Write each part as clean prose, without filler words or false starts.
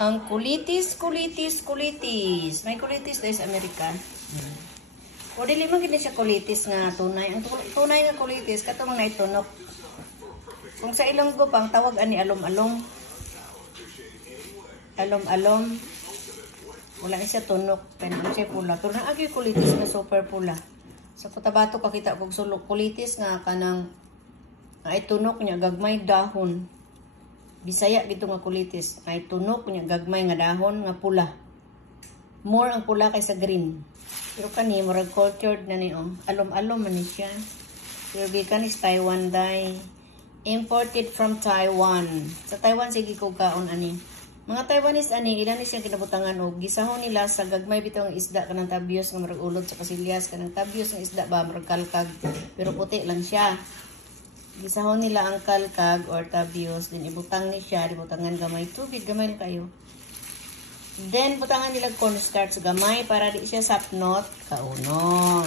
Ang kulitis. May kulitis dahil sa Amerika. O dili man gini siya kulitis nga tunay. Ang tunay nga kulitis katong na itunok. Kung sa Ilonggo pang tawag ani alom-alom. Alom-alom. Wala siya tunok, pero siya pula. Pero naagi kulitis na super pula. Sa Cotabato kakita kog sulok kulitis nga kanang ay tunok niya gagmay dahon. Bisaya gito nga kulitis, ay tunok niya gagmay nga dahon nga pula. More ang pula kaysa green. Pero kani murag cultured na ni alom-alom man ni siya. Pero gikan is Taiwan dye. Imported from Taiwan. Sa Taiwan sige ko kaon ani. Mga Taiwanese ani ilan ni siya kinabutangan og gisahon nila sa gagmay bitaw nga isda kanang tabyos nga murag ulod sa kasilyas kanang tabyos nga isda ba murag kalkag pero puti lang siya. Gisahon nila ang kalkag or tabyos din ibutang ni siya ibutangan gamay tubig gamay ni kayo. Then butangan nila cornstarch gamay para di siya sapnot kaunon.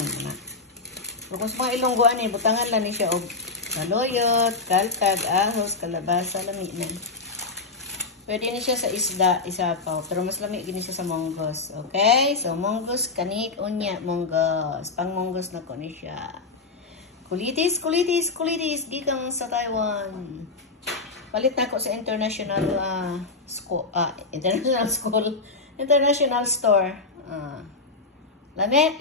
So kung sa mga Ilonggo ani butangan lang ni siya og saloyot, kalkag, ahos, kalabasa, lami na. Pwede ni siya sa isda, isapaw. Pero mas lami gini siya sa monggos. Okay? So, monggos, kanik, unya, monggos. Pang monggos na ko ni siya. Kulitis. Gikang sa Taiwan. Palit na ako sa international school. International store. Lami.